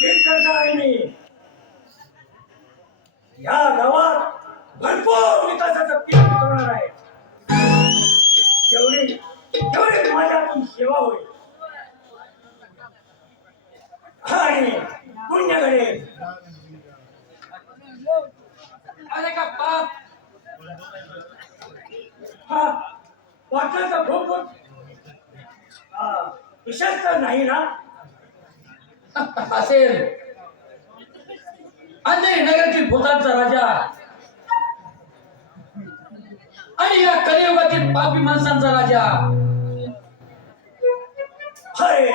पीठ करणार आहे मी. या गावात भरपूर विकासाचं पीठ करणार आहे. तेवढी तेवढी माझ्यातून सेवा होईल आणि पुण्य घडेल. अरे का बाप, हा वाटलं तर खूप विशेष तर नाही ना. असेल. अंधेरी नगरची भूतांचा राजा आणि या कलियुगातील पापी माणसांचा राजा. अरे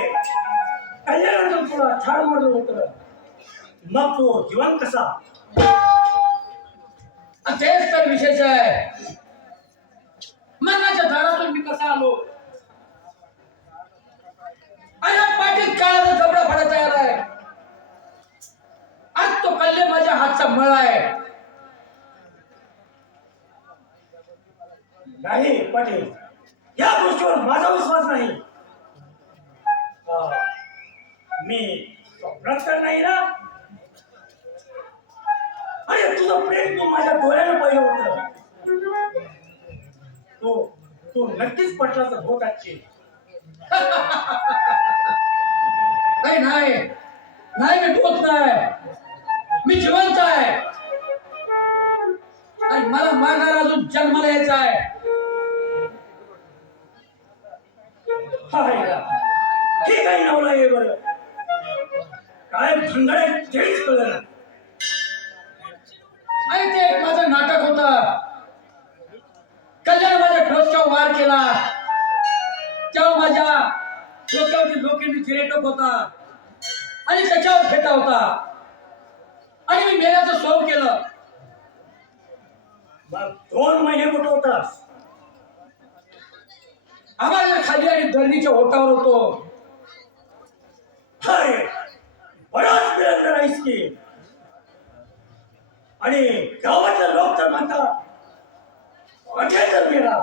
कल्याणानं तुला ठार मारलं होतं, मग तो जीवन कसा. तेच तर विशेष आहे. मरणाच्या दारातून मी कसा आलो. अरे पाठीत काळाचा कपडा फाडा तयार आहे. आज तो कल्ले माझ्या हातचा मळ आहे. नाही पाटील, या गोष्टीवर माझा विश्वास नाही. मी स्वप्नात तर नाही ना. अरे तुझं प्रेम तू माझ्या डोळ्यानं पाहिलं होतं. तू नक्कीच पटलाचा भोग आजची. नाही नाही नाही, मी बोलत नाही. मी जिवंत आहे आणि मला मारणारा अजून जन्माला यायचा आहे. ठीक आहे नवला ये बरं. काय भंगार तेच कळलं. आणि ते एक माझं नाटक होतं. कल्याण माझ्या डोक्यावर वार केला तेव्हा माझ्या डोक्यावरती लोखंडी जिरेटोप होता आणि त्याच्यावर फेटा होता आणि मी मेल्याचं सोंग केलं. मग 2 महिने कुठं होतास. आम्हाला खाली आणि धरणीच्या ओटावर होतो. अरे बराच वेळ राहीस की. आणि गावातले लोक तर म्हणतात अजय तर मेला.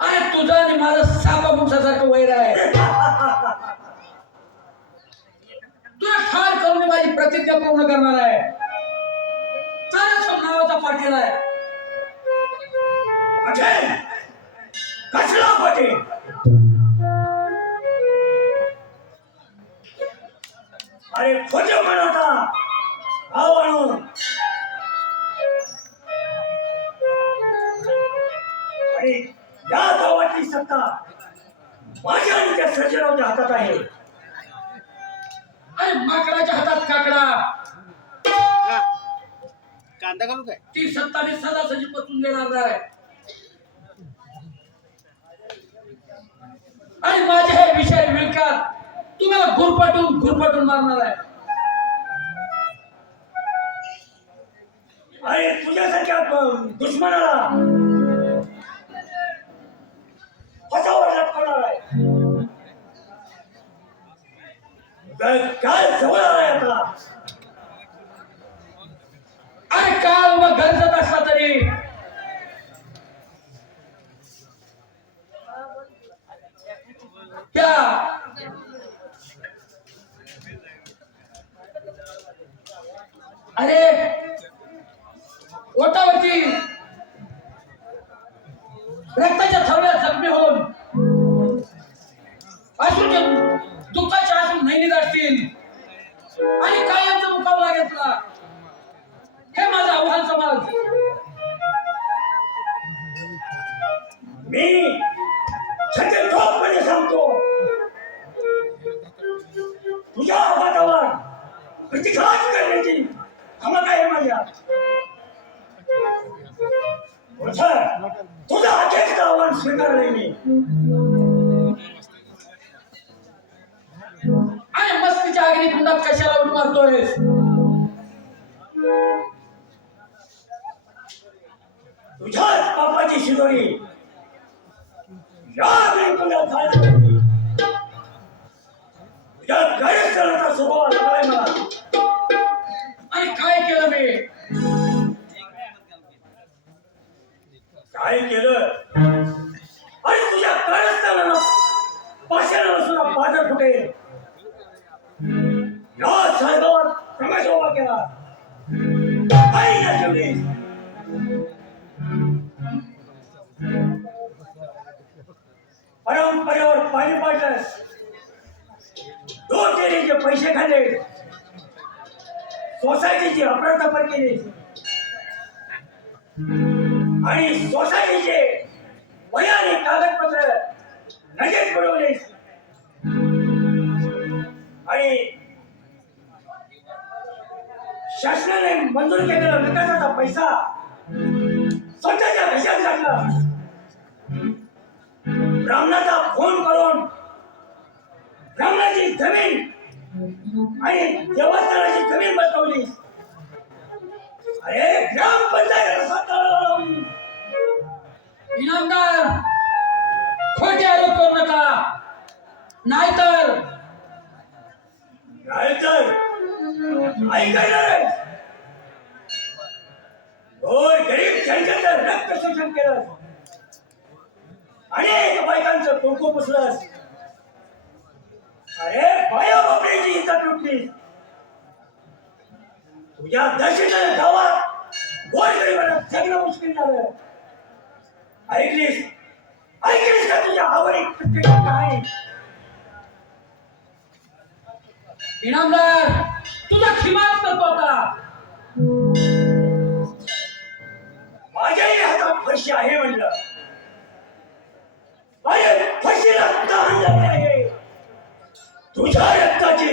आणि तुझं आणि माझं सापा मुंगसासारखं वैर आहे. तुला ठार करून मी माझी प्रतिज्ञा पूर्ण करणार आहे. तारास्वामी नावाचा पाटील आहे. अजय कसला पाटील. अरे खोटे म्हणता गाव आणून. आणि या गावातली सत्ता माझ्या आणि त्या सर्जनाच्या हातात आहे. आणि माकडाच्या हातात काकडा. कांदा घालू काय. ती सत्ता मी सदासजी पचून देणार नाही. आणि माझे हे विषय मिळतात तुम्हाला घुरपटून मारणार आहे. अरे तुझ्यासारख्या दुश्मनाला फसावर लटकवणार आहे. काय जवळ आलाय आता. आणि काल मग गरजत असला तरी त्या अरे ओटावरती रक्ताच्या थवड्या जखमी होऊन अश्रूचे दुःखाचे अश्रू नाही निघतील आणि कायमचा मुकाबला घेतला. हे माझं आव्हान समाज. मी छटे ठोकपणे सांगतो तुझ्या हातावर प्रतिघात करण्याची क्षमता आहे माझ्या. तुझं अखेरचं आव्हान स्वीकारलंय मी. आणि मस्तीच्या अग्नी कुंडात कशाला उडी मारतोयस. तुझ्याच पापाची शिदोरी या अग्निकुंडात घालणार मी. तुझ्या गैरसरणाचा स्वभाव आलाय मला. आणि काय केलं मी. काय केलं आणि तुझ्या कारस्थानानं पाषाणाला सुद्धा पादर केलंस, दोन तेरीचे पैसे खाल्ले, सोसायटीची अफरातफर केली आणि सोसायटीचे वयाने कागदपत्र लगेच बनवले आणि शासनाने मंजूर केलेला विकासाचा पैसा स्वतःच्या खिशात घातला. ब्राह्मणाचा फोन करून ब्राह्मणाची जमीन आणि देवस्थानाची जमीन बसवली. अरे ग्रामपंचायत इनामदार, खोटे आरोप करू नका, नाहीतर ऐकायला रे, गोर गरीब जनतेचं रक्त शोषण केलं, अनेक बायकांचं डोकं पुसलंस. अरे बाया बापड्याची इज्जत लुटली. तुझ्या दहशतीच्या गावात गोरगरिबांना जगणं मुश्किल झालं. ऐकलीस का तुझ्या आवडी कहाणी? इनामदार, तुझा खिमाच करतो आता. माझ्याही हातात फरशी आहे म्हणलं. अरे फरशीला तहान लागली आहे तुझ्या रक्ताची.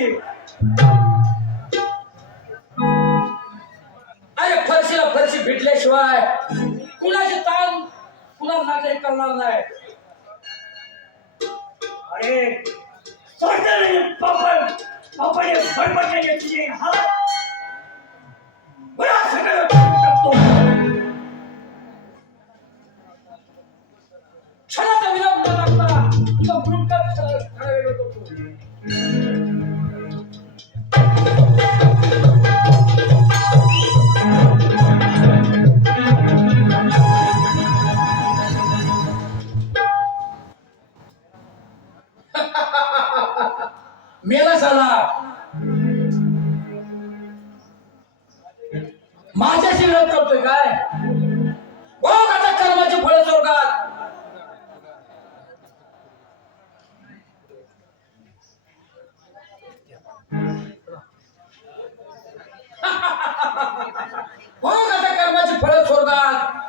अरे फरशीला फरशी भेटल्याशिवाय कुणाचे ताण कुणाला नागरिक करणार नाही. अरे सोडताना पापाने बडबडलेले तुझे हात बरा सगळं टाकतो. क्षणाचा विलंब न लागता तुझा भूतकाळ खळावेला करतो. मेला झाला, माझ्याशी विरोध करतोय काय? बघ आता कर्माची फळ स्वर्गात. बघ आता कर्माची फळ स्वर्गात.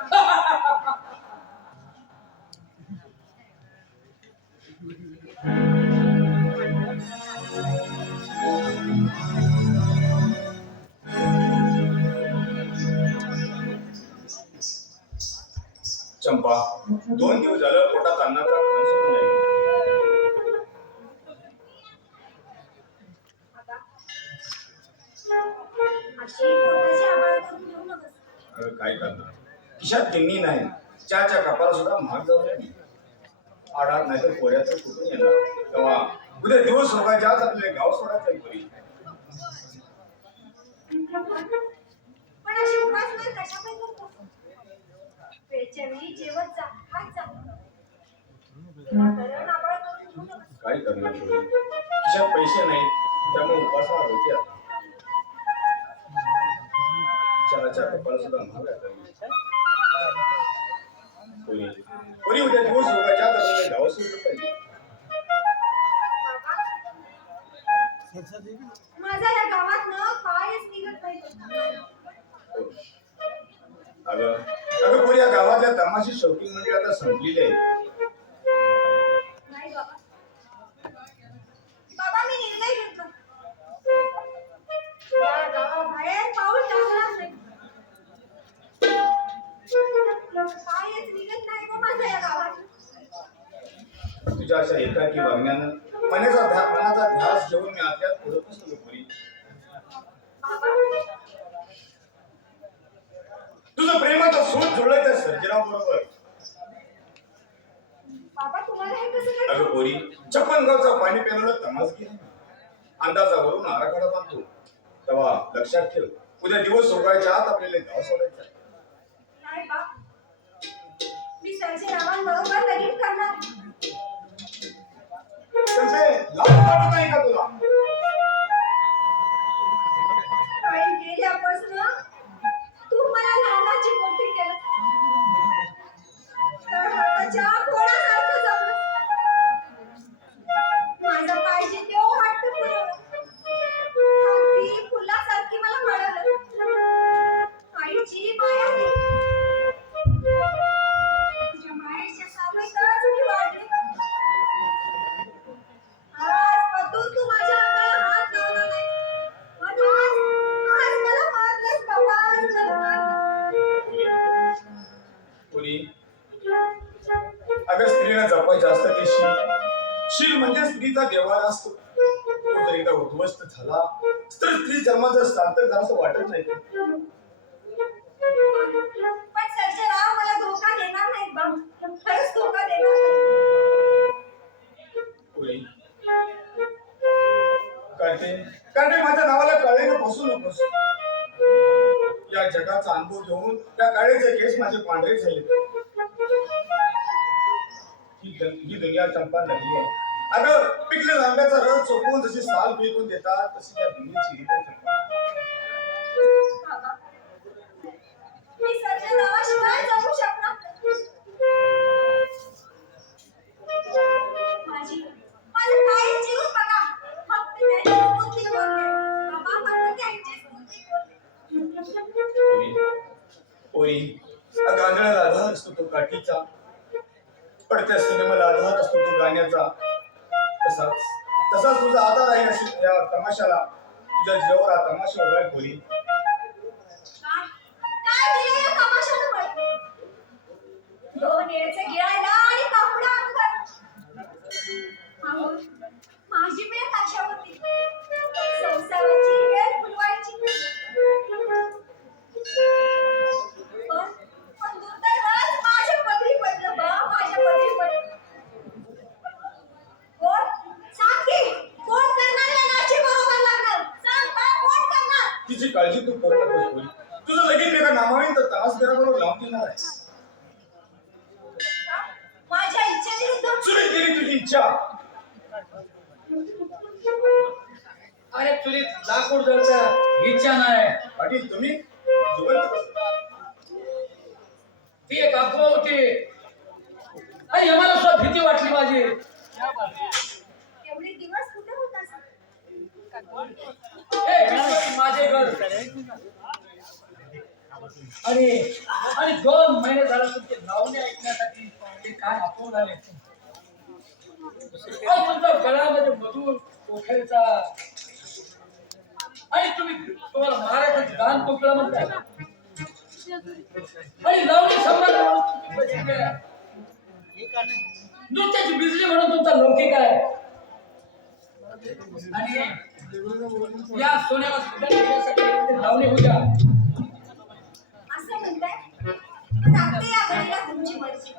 चंपा, 2 दिवस झालं पोटात अन्नाचा कण सुरू नाही. अगं काय करणार, खिशात तिन्ही नाही, चहाच्या कपाला सुद्धा महाग जाऊ नये. आडात नाहीतर पोऱ्याचं कुठून येणार. तेव्हा उद्या दिवस सोडायच्या आज आपले गाव सोडायचं परी. पण अशी उपासमार कशामुळे करतो? वेळच्या वेळी जेवत जा, खात जा. विनाकारण आबाळ करून घेऊ नका. काय करणार पोरी? खिशात पैसे नाहीत, त्यामुळे उपासमार होती. आता चहाच्या कपाला सुद्धा महाग आहे. पोरी उद्या दिवस सोडायच्या आज आपले गाव सोडलं पाहिजे. माझा या गावात न पायच निघत नाही. अगं पोरी, या गावातल्या तमाशी शौकीन म्हणजे आता संपलेली आहे. नाही बाबा, बाबा मी निर्णय घेतला. या गावाबाहेर पाऊल टाकणार नाही. पायच निघत नाही गो माझा या गावात. तुझ्या अशा एकाकी वागण्यानं मनाचा ध्यास घेऊन मी आत्यात पुढत नसतो पोरी. तुझं प्रेमाचा सूट जुळलं त्या सर्जनाबरोबर. बाबा तुम्हाला हे कसं काय? अगं पोरी, चपनगावचा पाणी प्यायला तमासगी अंदाजावरून आराखडा बांधतो. तेव्हा लक्षात ठेव, उद्या दिवस सोडायच्या आत आपल्याला गाव सोडायचा. नाही बाप, मी सर्जनाबरोबर लगीन करणार. तसे लाज वाटत नाही का तुला? काही गेल्यापासून तू मला लहानाची मोठी केलं. तर हाताच्या फोडासारखं जपलं. किंवा देवाला असतो तो जर एकदा उद्ध्वस्त झाला तर स्त्री जन्म जर सार्थक झाला असं वाटत नाही. पण सर्जराव मला धोका देणार नाहीत बा. खरंच धोका देणार नाही. पुढे काटे माझ्या नावाला काळेनं बसू नकोस. या जगाचा अनुभव घेऊन त्या काळेचे केस माझे पांढरे झाले. ही दुनिया चंपा नदी आहे. अगं पिकले आंब्याचा रस चोपवून जशी साल फेकून देतात तशी त्या दुनियेची रीत आहे. बाबा, मी सर्जरावाशिवाय जगू शकणार नाही. माझं काय जीव बघा. फक्त त्यांची बुद्धी बोलते. बाबा, फक्त त्यांचीच बुद्धी बोलते. पोरी गाण्याला आधार असतो तो काठीचा, पडत्या सिनेमाला आधार असतो तो गाण्याचा. तसाच तुझा आधार आहे अशी या तमाशाला. तुझ्या जीवावर हा तमाशा उभा आहे पोरी. काय दिलं या तमाशाला बळ? दोन येळेचे गिळायला आणि कापडा अंगात. अहो, माझी वेळ कशावरती? संसाराची वेळ फुलवायची. पण दुर्दैवात माझ्या पदरी पडलं बा. माझ्या पदरी पडलं. कोण? सांग की, कोण करणार या नाची बरोबर लग्न? सांग बा, कोण करणार? तिची काळजी तू करू नकोस पोरी. तुझं लगीन एका नामाने तर तमासगराबरोबर लावून देणार आहे. माझ्या इच्छेविरुद्ध चुलीत गेली तुझी इच्छा. अरे चुलीत लाकूड जळतं इच्छा नाही. पाटील तुम्ही जिवंत कसं? ती एक अफवा होती आणि आम्हाला सुद्धा भीती वाटली माझी. एवढे दिवस कुठे होता? हे किशोरी माझे घर आणि 2 महिने झाले तुमचे लावणे ऐकण्यासाठी ते काय अफवा झाले. तुमचा गळामध्ये मधुर पोखरीचा आणि तुम्हाला महाराजांचं दान पोकळं म्हणतात आणि लावणी सम्राट म्हणून तुम्ही बघितलेला. नृत्याची बिजली म्हणून तुमचा लौकिक आहे. आणि या सोन्याला सुद्धा देण्यासाठी लावणी होत्या. असं म्हणताय? पण आता या घडीला तुमची मर्जी.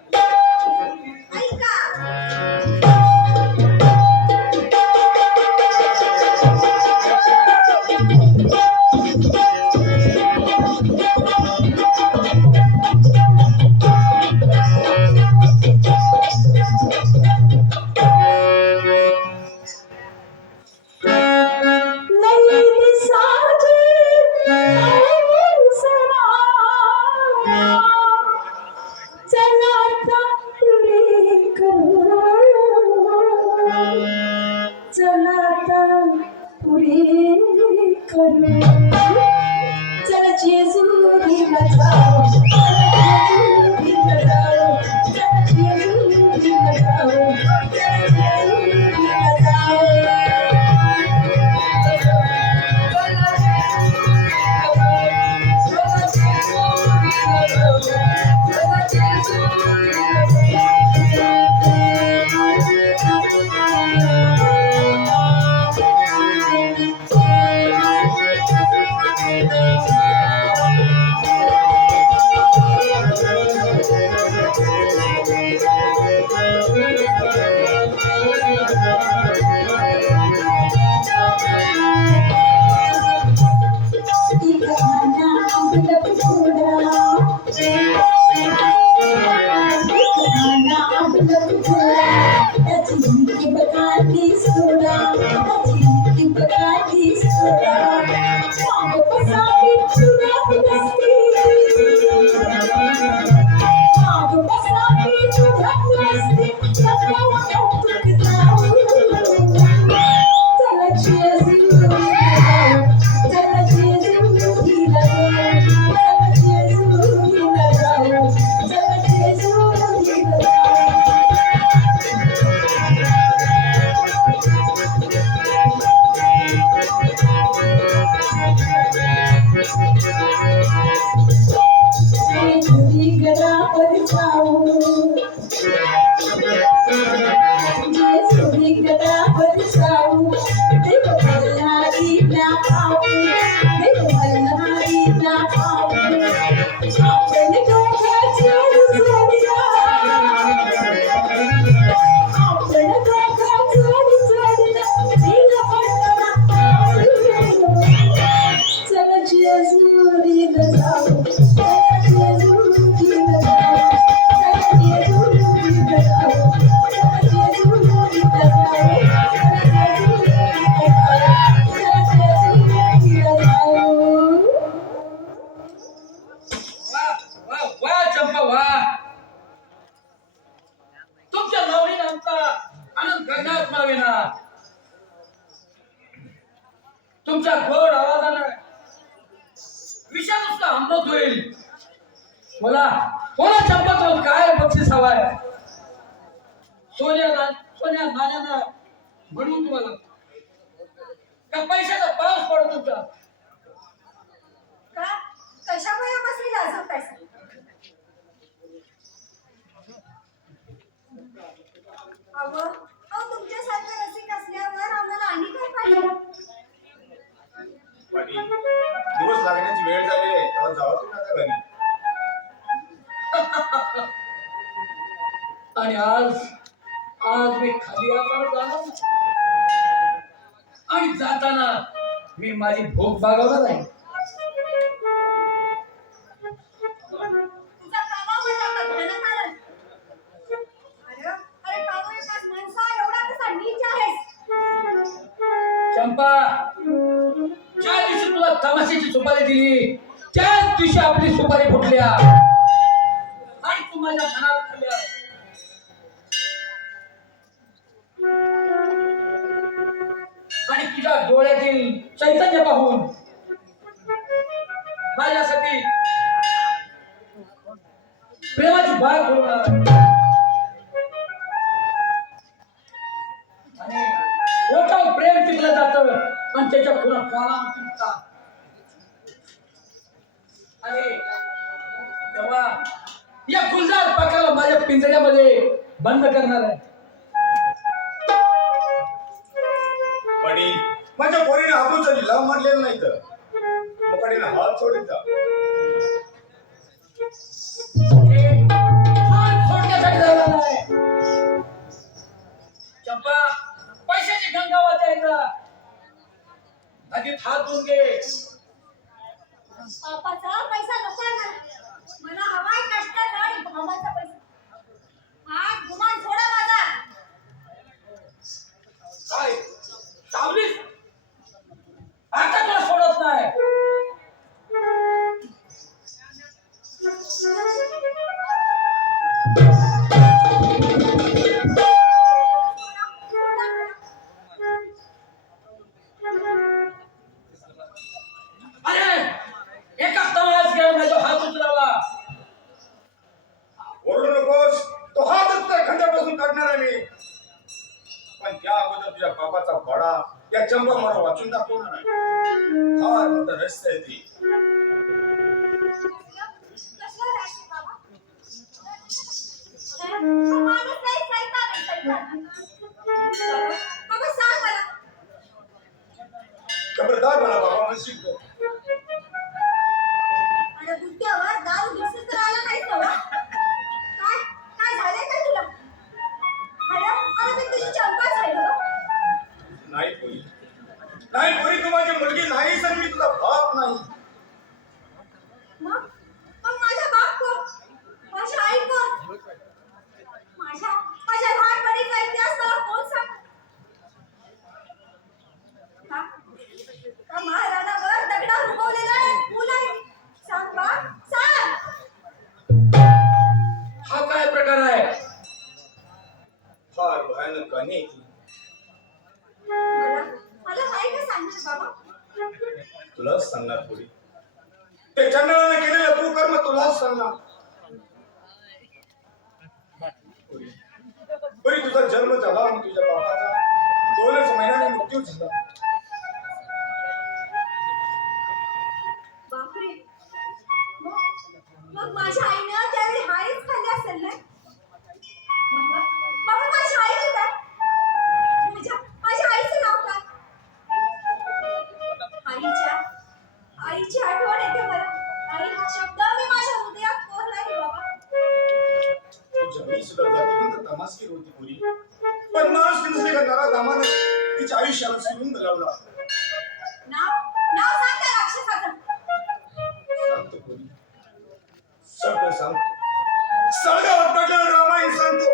ऐका. वा वा वा चंपा वा तुमच्या लावणीने आमचा आनंद गगनात मावेना तुमच्या गोड आवाजानं विषानुष्का अमृत होईल बोला बोला चंपा तो काय बक्षीस हवाय सोन्या नाण्यानं म्हणून तुम्हाला का पैशाचा पाऊस पडतो तुमचा का कशामुळे बसली लाजवतायस अहो तुमच्यासारखं रसिक असल्यावर आम्हाला आणि काय पाहिजे पाटील दिवस लागण्याची वेळ झाली आहे तेव्हा जावा तुम्ही आता घरी. आणि आज आज मी खाली हाताने जाणार आणि जाताना मी माझी भूक भागवणार आहे तुझा कामा मला आता ध्यानात आलं अरे कामा एकाच माणसा एवढा कसा नीच आहेस चंपा ज्या दिवशी तुला तमाशाची सुपारी दिली त्याच दिवशी आपली सुपारी फुटल्या आणि तू माझ्या मनात आल्या आणि तुझ्या डोळ्यातील चैतन्य पाहून माझ्यासाठी प्रेमाची बाग होणार आणि ओठावर प्रेम टिकलं जातं आणि त्याच्या पुढे काळा टिकतात आणि तेव्हा या गुलजार पाकाला माझ्या पिंजऱ्यामध्ये बंद करणार आहे पाटील माझ्या पोरीने आबूचा लिलाव मारलेला नाही तर मुकाडीने हात सोडीत जा. हात सोडण्यासाठी झाला नाही चंपा पैशाची गंगा वाचायचा आधीत हात धुवून घे पापाचा पैसा नको आहे मला हवाय कष्टाचा आणि भावाचा पैसा हा गुमान सोडा माझा काय सावलीस आता तुला सोडत नाही अरे एका तमास घेऊन माझा हात उचलावा ओरडू नकोस तो हातच त्या खंड्यापासून काढणार आहे मी पण त्या अगोदर तुझ्या बापाचा बडा या चंबा मला वाचून दाखवणार आहे फार मोठा रस्ता आहे ती कसला राशी बाबा हा माणूस नाही सैतान आहे सैतान बाबा सांग मला खबरदार मला बाबा म्हणशील तो. आणि बुद्ध्यावर दारू दिसत तर आला नाही सवा काय काय झाले काय तुला अरे मी तुझी चंपाच आहे नाही पोरी नाही पोरी तू माझी मुलगी नाही तर मी तुझा बाप नाही मग माझा बाप कोण माझी आई कोण माझ्या लहानपणीचा इतिहास मला कोण सांग का महाराणावर दगडावर उभवलेला आहे फुल आहे सांग बा सांग हा काय प्रकार आहे फार भयानक कहाणी आहे ती. मला काय काय सांगणार बाबा तुलाच सांगणार पोरी ते चंडळाने केलेलं कुकर्म तुलाच सांगणार पोरी तुझा जन्म झाला आणि तुझ्या बापाचा 2च महिन्याने मृत्यू झाला बापरे मग माझ्या आईनं त्यावेळी हायच खाल्ली असेल ना बाबा माझी आई कुठे माझ्या तिच्या आयुष्याला सुरुंग लावला. नाव सांग त्या राक्षसाचं. सांगतो कोणी सगळं सांगतो. सळगावात घडलेलं रामायण सांगतो.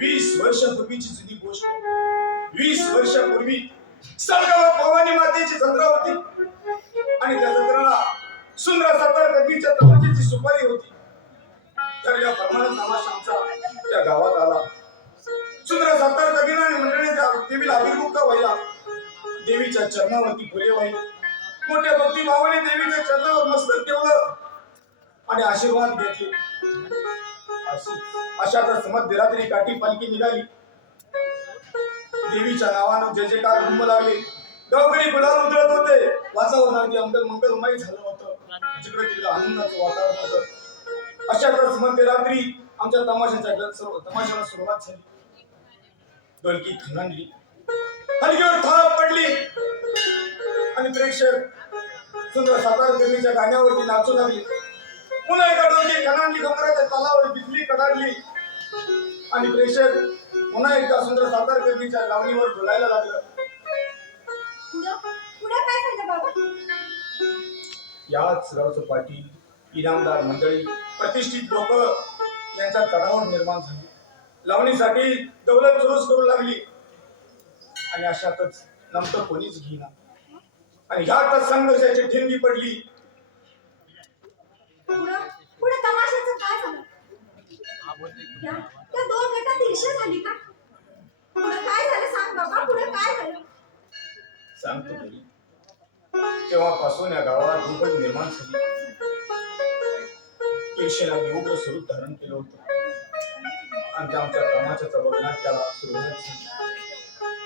20 वर्षापूर्वीची जुनी गोष्ट. 20 वर्षापूर्वी सळगावात भवानी मातेची जत्रा होती आणि त्या जत्रेला सुंदर सातार कधीच्या तमाशाची सुपारी होती. तर या प्रमाणात तमाशा आमचा त्या गावात आला. सुंदर सातार कधीना आणि मंडळीच्या देवीला अभिमुख व्हायला. देवीच्या चरणावरती फुले वाहिली. मोठ्या भक्तिभावाने देवीच्या चरणावर मस्तक ठेवलं आणि आशीर्वाद घेतले. अशातच मध्यरात्री काठी पालखी निघाली. देवीच्या नावानं जय जयकार घुमू लागले. गावकरी गुलाल उधळत होते. वातावरण अगदी मंगलमय झालं होतं. जिकडे तिकडे आनंदाचं वातावरण होतं. अशातच मध्यरात्री आमच्या तमाशाला सुरुवात झाली. ढोलकी खणांडली, हलकीवर थाप पडली आणि प्रेक्षक सुंदर सातार प्रेमीच्या गाण्यावरती नाचू लागले. पुन्हा एका ढोलकी खणांडली, डोंगराच्या तालावर बिजली कडाडली आणि प्रेक्षक पुन्हा एकदा सुंदर सातार प्रेमीच्या लावणीवर डोलायला लागलं. पुढं काय झालं बाबा? याच गावचं पाटील, इनामदार मंडळी, प्रतिष्ठित लोक यांचा तणाव निर्माण झाला. लावणीसाठी दौलत सुरूच करू लागली आणि अशातच नमतं कोणीच घेईना आणि ह्यातच संघर्षाची ठिणगी पडली. पुढे तमाशाचं काय झालं? त्या दोन गटात ईर्ष्या झाली का? पुढे काय झालं सांग बाबा, पुढे काय झालं? सांगतो तरी. तेव्हापासून या गावात खूपच निर्माण झाली. ईर्षेला उग्र स्वरूप धारण केलं होतं आणि आमच्या तमाशाचा बघण्यात त्याला सुरुवात झाली.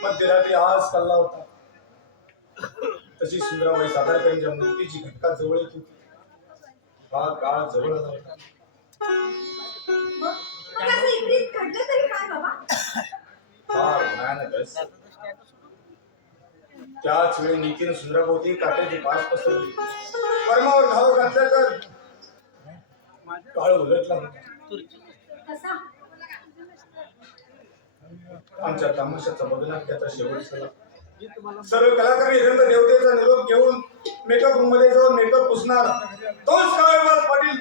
मध्यरात्री आज कल्ला होता. तशी सुंदराबाई सातारकरांच्या मूर्तीची घटका जवळ येत होती. हा काळ जवळ आला होता. मग असं विपरीत घडलं तरी काय बाबा? फार भयानकच. त्याच वेळी नीतीने सुंदराभोवती काट्याची पाच पसरली. कर्मावर धाव घातल्या तर काळ उलटला होता. कसा? आमच्या तमाशाचा बघण्यात त्याचा शेवट झाला. सर्व कलाकार हिरंद देवतेचा निरोप घेऊन मेकअप रूम मध्ये जाऊन मेकअप पुसणार तोच काळबाज पाटील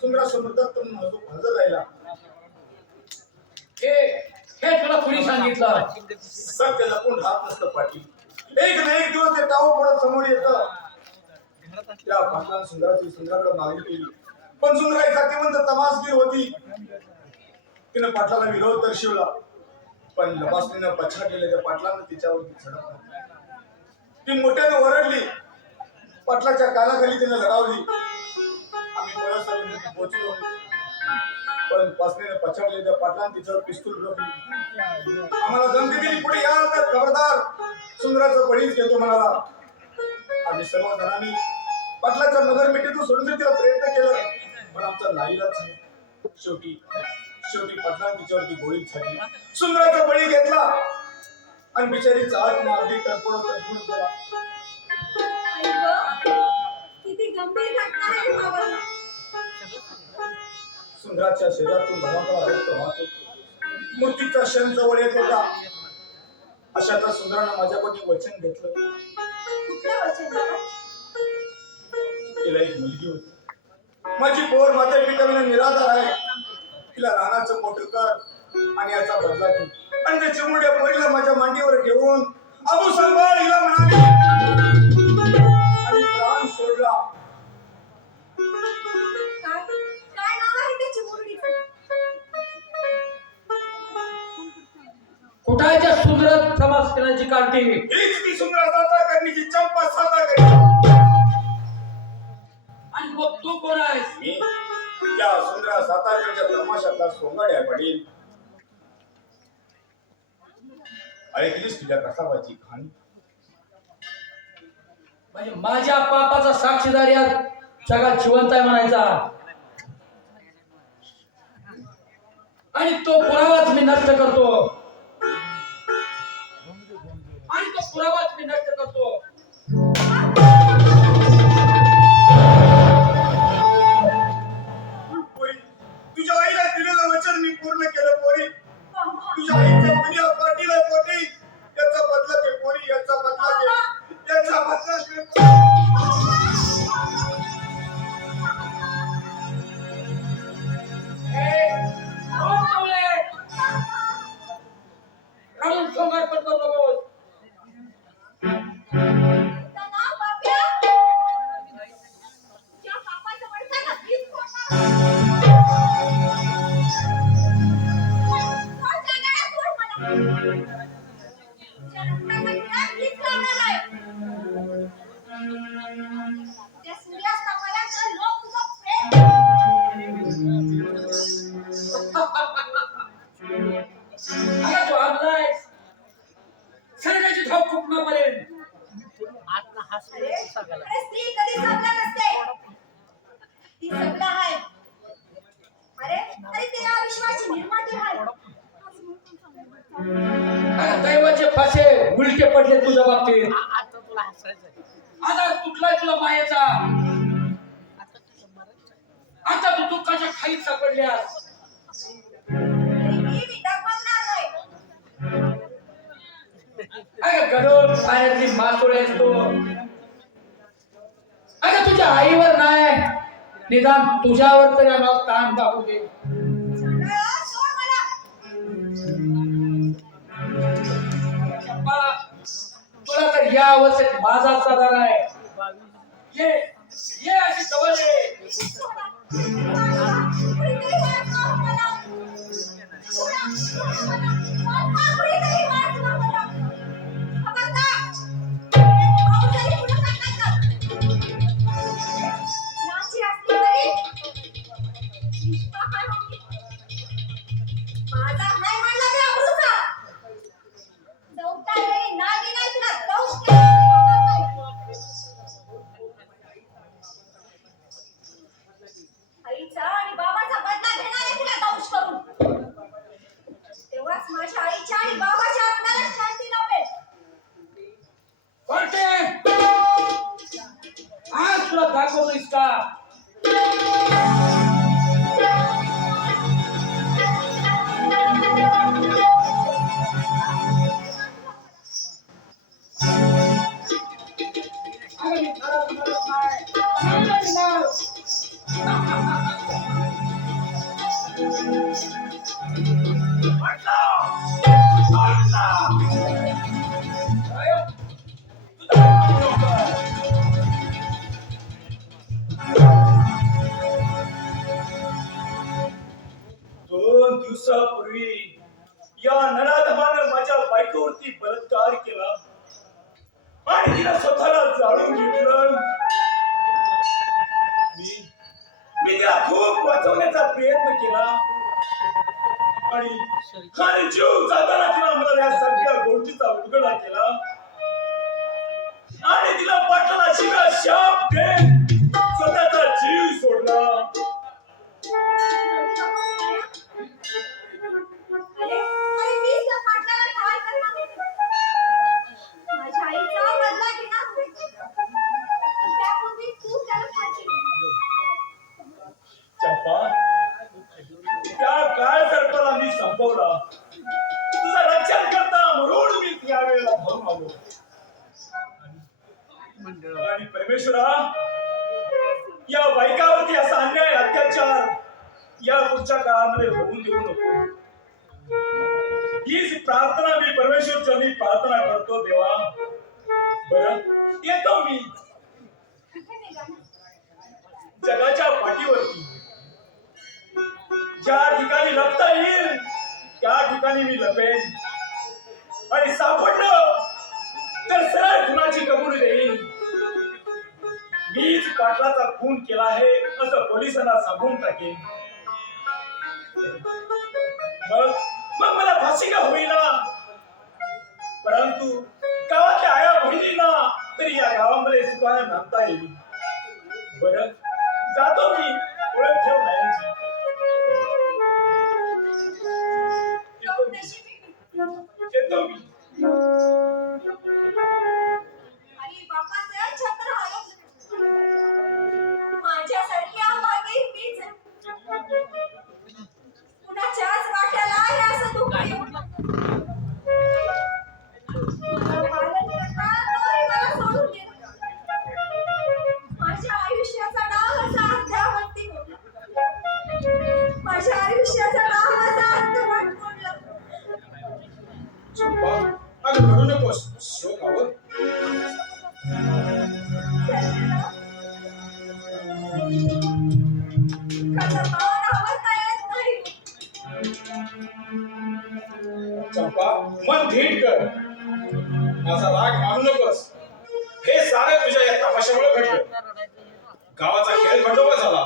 सुंदरासमोर हजर राहिला. हे तुला कुणी सांगितलं? सत्य लपून राहत नसतं पाटील. एक ना एक दिवस ते टाऊ पडत समोर येतं. त्या पाटलानं सुंदराकडे मागणी केली पण सुंदरा एक जातीवंत तमासगीर होती. तिनं पाटलाला विरोध दर्शवला पण लबासनीनं पछाडलेल्या त्या पाटलानं तिच्यावरती झडपलं. ती मोठ्याने ओरडली. पाटलाच्या कानाखाली तिने लढावली. आम्ही पळसाला पोहोचलो पण पासनीने पछाडलेल्या पाटलानं तिच्यावर पिस्तूल रोखली. आम्हाला धमकी दिली, पुढे या तर खबरदार सुंदराचं बळीच घेतो म्हणाला. आम्ही सर्व जणांनी पाटलाच्या नगर मिठीतून सोडून तिला प्रयत्न केला पण आमचा नाईलाज झाला. शेवटी पाटलाने तिच्यावरती गोळी झाली. सुंदराचा बळी घेतला आणि बिचारीचा आत्मा अगदी तडफडून गेला. किती गंभीर घटना आहे बाबा. सुंदराच्या शरीरातून भराभरा रक्त वाहत होता. मृत्यूचा क्षण जवळ येत होता. अशातच सुंदरानं माझ्याकडून वचन घेतलं. कुठलं वचन बाबा? तिला एक मुलगी होती. माझी पोर माते पित्याविना निराधार आहे. तिला लहानाचं मोठं कर आणि याचा बदला घे. आणि त्या चिमुरड्या पोरीला माझ्या मांडीवर ठेवून अबू सांभाळ हिला म्हणाली आणि प्राण सोडला. काय नाव आहे त्या चिमुरडीचं? कुठे त्या सुंदर समाजकारणाची काठी? हीच ती सुंदर सातारकरची चंपा सातारकर. आणि मग तू कोण आहेस? मी त्या सुंदर सातारकरच्या तमाशातला सोंगाड्या पडील. ऐकलीस तुझ्या कसाबाची कहाणी? म्हणजे माझ्या पापाचा साक्षीदार या जगात जिवंत आहे म्हणायचा आणि तो पुरावाच मी नष्ट करतो आणि तो पुरावाच मी नष्ट करतो. तुझ्या आईला दिलेलं वचन मी पूर्ण केलं पोरी. तुझ्या आईच्या मुली पाटील आहे पोटी. त्याचा बदला स्वप्नापर्यंत. अरे स्त्री कधी संपला नसते, ती सगळं आहे. अरे ते या विश्वाची निर्माती आहे. आता दैवाचे फासे उलटे पडले तुझ्या बाबतीत. आता तुला हसायचं आता तुटलाय तुला मायेचा. आता तू दुःखाच्या खाईत सापडल्यास. मी डगमगणार नाही. अगं गडोल पाण्यातली मासोळी आहेस तू. अगं तुझ्या आईवर नाही, निदान तुझ्यावर तरी आम्हाला ताण दाखवू दे. सगळं सोड मला. चंपा, तुला तर या अवस्थेत माझा सदार आहे. ये ये अशी जवळ ये. कुणीतरी वाचवा मला. सोडा, सोडा मला. वाचवा, कुणीतरी वाचवा मला. खबरदार. भाऊ जरी पुढं टाकलं तर. नाची असली तरी निष्पाप आहे. माझा नाही म्हणला मी अमृता. चौथा वेळी नागी नाही तुला दौश केला. आईचा आणि बाबाचा बदला घेणार आहे तुला दौश करून. तेव्हाच माझ्या आईच्या आणि बाबाच्या आत्म्याला शांती लाभेल. कोणते आज तुला दाखवतोयस का? अगं मी खरंच म्हणत नाही. नाही म्हणणार. दोन दिवसापूर्वी या नराधमानं माझ्या बायकोवरती बलात्कार केला आणि तिला स्वतःला जाळून घेतलं. मी तिला खूप वाचवण्याचा प्रयत्न केला आणि जीव जाताना तिला मला या सगळ्या गोष्टीचा उलगडा केला आणि तिला पाटलाला शिव्या शाप देत स्वतःचा जीव सोडला. अरे मीच त्या पाटलाला ठार करणार होते. माझ्या आईचा बदला घेणार होते. त्यापूर्वी तू त्याला ठार केलं. चंपा, त्या काळ सर्पाला मी संपवला. तुझा रक्षण करता म्हणून मी त्यावेळेला धावून आलो. आणि परमेश्वरा, या बायकावरती असा अन्याय अत्याचार या पुढच्या काळामध्ये होऊन देऊ नको. हीच प्रार्थना मी परमेश्वर चरणी प्रार्थना करतो देवा. बरं, येतो मी जगाच्या पाठीवरती. ज्या ठिकाणी लपता येईल त्या ठिकाणी मी लपेन आणि सापडलं तर सरळ खुनाची कबुली देईन. मीच पाटलाचा खून केला आहे असं पोलिसांना सांगून टाकेन. मग मला फाशी का होईना, परंतु गावातल्या आया बहिणींना तरी या गावामध्ये सुखाने नांदता येईल. बरं, जातो मी. ओळख ठेव नाही. येतो मी. आणि बापाचं छत्र हरवलं. माझ्यासारखी अभागी मीच आहे. कुणाच्याच वाट्याला हे असं दुःख येऊन पालन करता तोही मला सोडून गेला. माझ्या आयुष्याचा डाव असा अर्ध्यावरती होता. माझ्या आयुष्याचा डाव असा अर्धवट मोडला. चंपा, अगं रडू नकोस. शोक आवर. चंपा, मन धीट कर. माझा राग मानू नकोस. हे सारं तुझ्या या तमाशामुळे घडलं. गावाचा खेळ खंडोबा झाला.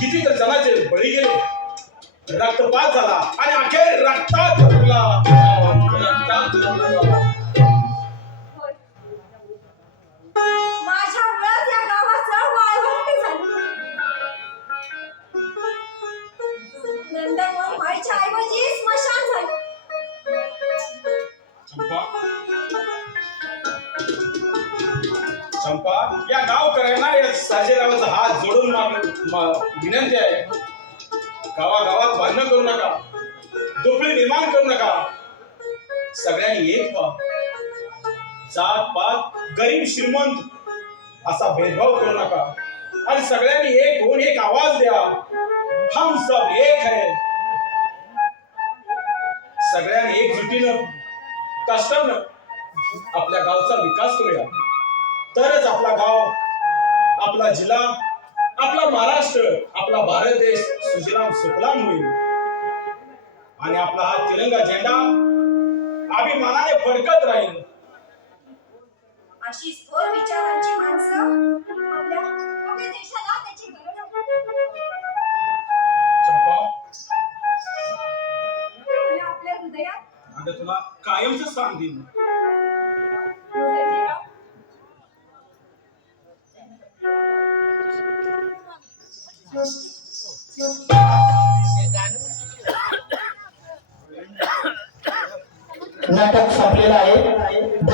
किती तर जणांचे बळी गेले. रक्तपात झाला आणि अखेर रक्तात रंगला. चंपा चंपा या गावकऱ्यांना या साजेरावाचा हात जोडून विनंती आहे. गावागावात भांडणं करू नका, दुपडी निर्माण करू नका. सगळ्यांनी एक व्हा. जात पात गरीब श्रीमंत असा भेदभाव करू नका आणि सगळ्यांनी एक होऊन एक आवाज द्या. हम सब एक है. सगळ्यांनी एकजुटीनं कष्टानं आपल्या गावचा विकास करूया. तरच आपला गाव, आपला जिल्हा, आपला महाराष्ट्र, आपला भारत देश सुजलाम सुफलाम होईल आणि आपला हा तिरंगा झेंडा अभिमानाने फडकत राहील. अशी थोर विचारांची माणसं आपल्या देशाला त्याची गरज आहे. चंपा, आणि आपल्या हृदयात आता तुला कायमच स्थान देईन. सर्जेराव, नाटक संपलेलं आहे.